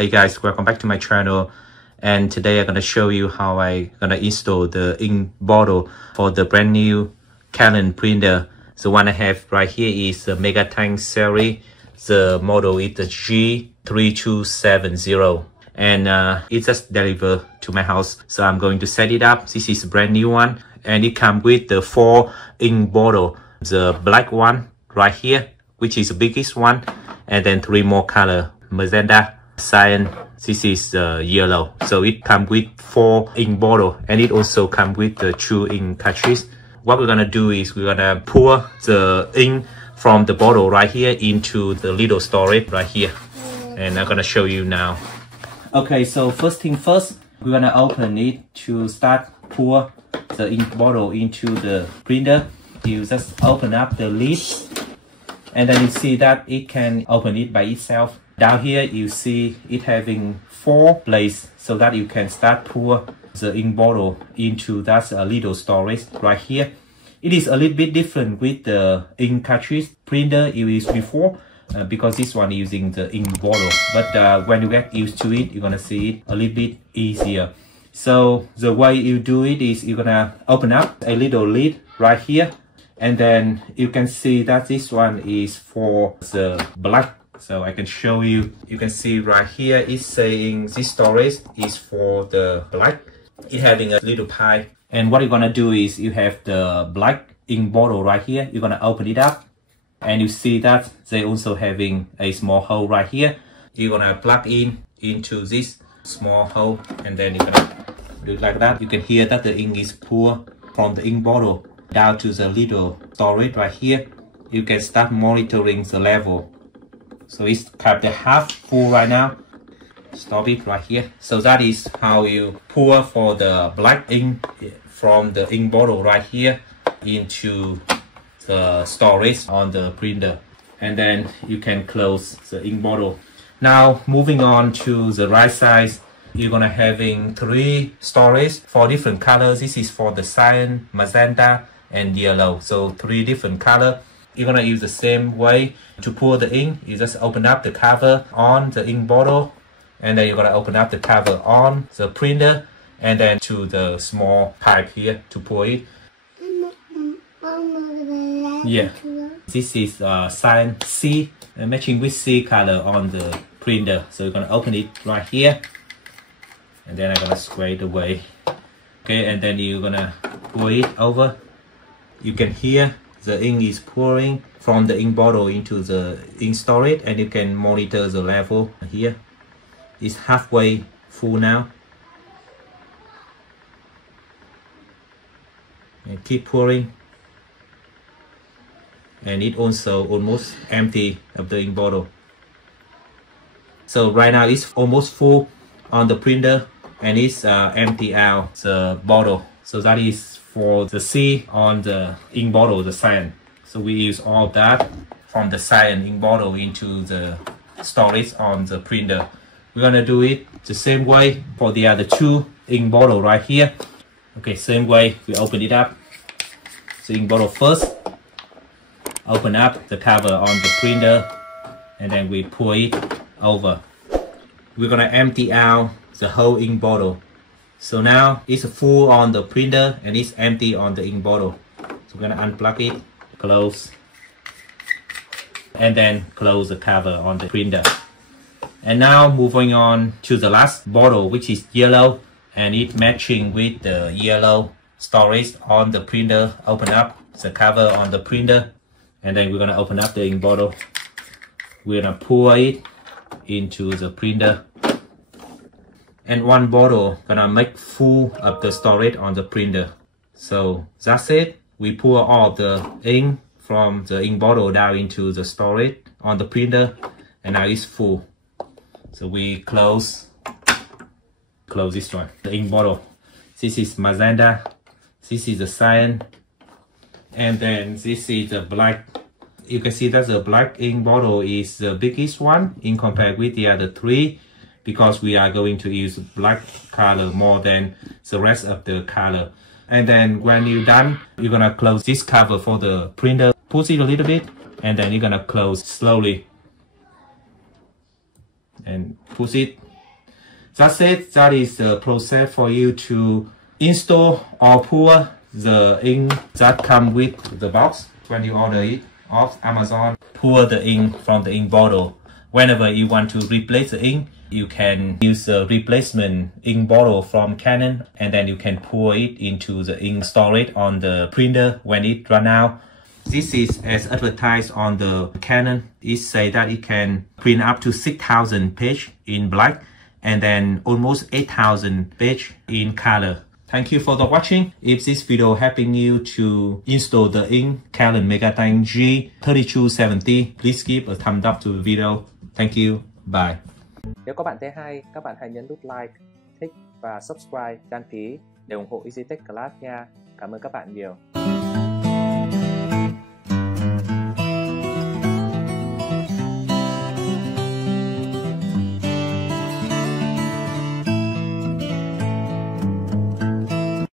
Hey guys, welcome back to my channel, and today I'm gonna show you how I gonna install the ink bottle for the brand new Canon printer. The one I have right here is the MegaTank series. The model is the G3270, and it just delivered to my house, so I'm going to set it up. This is a brand new one, and it comes with the 4 ink bottle. The black one right here, which is the biggest one, and then 3 more color: Magenta, Cyan, this is yellow. So it comes with 4 ink bottle, and it also comes with the 2 ink cartridge. What we're gonna do is we're gonna pour the ink from the bottle right here into the little storage right here, and I'm gonna show you now. Okay, so first thing first, we're gonna open it to start pour the ink bottle into the printer. You just open up the lid, and then you see that it can open it by itself. Down here you see it having 4 places, so that you can start pour the ink bottle into that little storage right here. It is a little bit different with the ink cartridge printer you used before, because this one is using the ink bottle. But when you get used to it, you're gonna see it a little bit easier. So the way you do it is you're gonna open up a little lid right here, and then you can see that this one is for the black. So I can show you. You can see right here it's saying this storage is for the black. It's having a little pipe. And what you're gonna do is you have the black ink bottle right here. You're gonna open it up, and you see that they also having a small hole right here. You're gonna plug in into this small hole, and then you're gonna do it like that. You can hear that the ink is poured from the ink bottle down to the little storage right here. You can start monitoring the level. So it's kind of half full right now. Stop it right here. So that is how you pour for the black ink from the ink bottle right here into the storage on the printer, and then you can close the ink bottle. Now moving on to the right side, you're gonna having 3 storage for different colors. This is for the cyan, magenta, and yellow. So 3 different color. You're gonna use the same way to pour the ink. You just open up the cover on the ink bottle, and then you're gonna open up the cover on the printer, and then to the small pipe here to pour it. Yeah, this is cyan C, matching with C color on the printer. So you're gonna open it right here, and then I'm gonna square it away. Okay, and then you're gonna pour it over. You can hear the ink is pouring from the ink bottle into the ink storage, and you can monitor the level here. It's halfway full now. And keep pouring. And it also almost empty of the ink bottle. So right now it's almost full on the printer, and it's empty out the bottle. So that is for the C on the ink bottle, the cyan. So we use all that from the cyan ink bottle into the storage on the printer. We're gonna do it the same way for the other 2 ink bottle right here. Okay, same way, we open it up. The ink bottle first. Open up the cover on the printer, and then we pour it over. We're gonna empty out the whole ink bottle. So now it's full on the printer, and it's empty on the ink bottle. So we're gonna unplug it, close, and then close the cover on the printer. And now moving on to the last bottle, which is yellow, and it matching with the yellow storage on the printer. Open up the cover on the printer, and then we're gonna open up the ink bottle. We're gonna pour it into the printer, and 1 bottle gonna make full of the storage on the printer. So that's it. We pour all the ink from the ink bottle down into the storage on the printer, and now it's full. So we close this one, the ink bottle. This is magenta, this is the cyan, and then this is the black. You can see that the black ink bottle is the biggest one in compared with the other 3, because we are going to use black color more than the rest of the color. And then when you're done, you're gonna close this cover for the printer, push it a little bit, and then you're gonna close slowly. and push it That's it. That is the process for you to install or pour the ink that come with the box when you order it off Amazon. Pour the ink from the ink bottle. Whenever you want to replace the ink, you can use a replacement ink bottle from Canon, and then you can pour it into the ink storage on the printer when it run out. This is as advertised on the Canon. It says that it can print up to 6,000 pages in black and then almost 8,000 pages in color. Thank you for the watching. If this video helping you to install the ink Canon MegaTank G3270, please give a thumbs up to the video. Thank you. Bye. Nếu các bạn thấy hay, các bạn hãy nhấn nút like, thích và subscribe, đăng ký để ủng hộ EasyTech Class nha. Cảm ơn các bạn nhiều.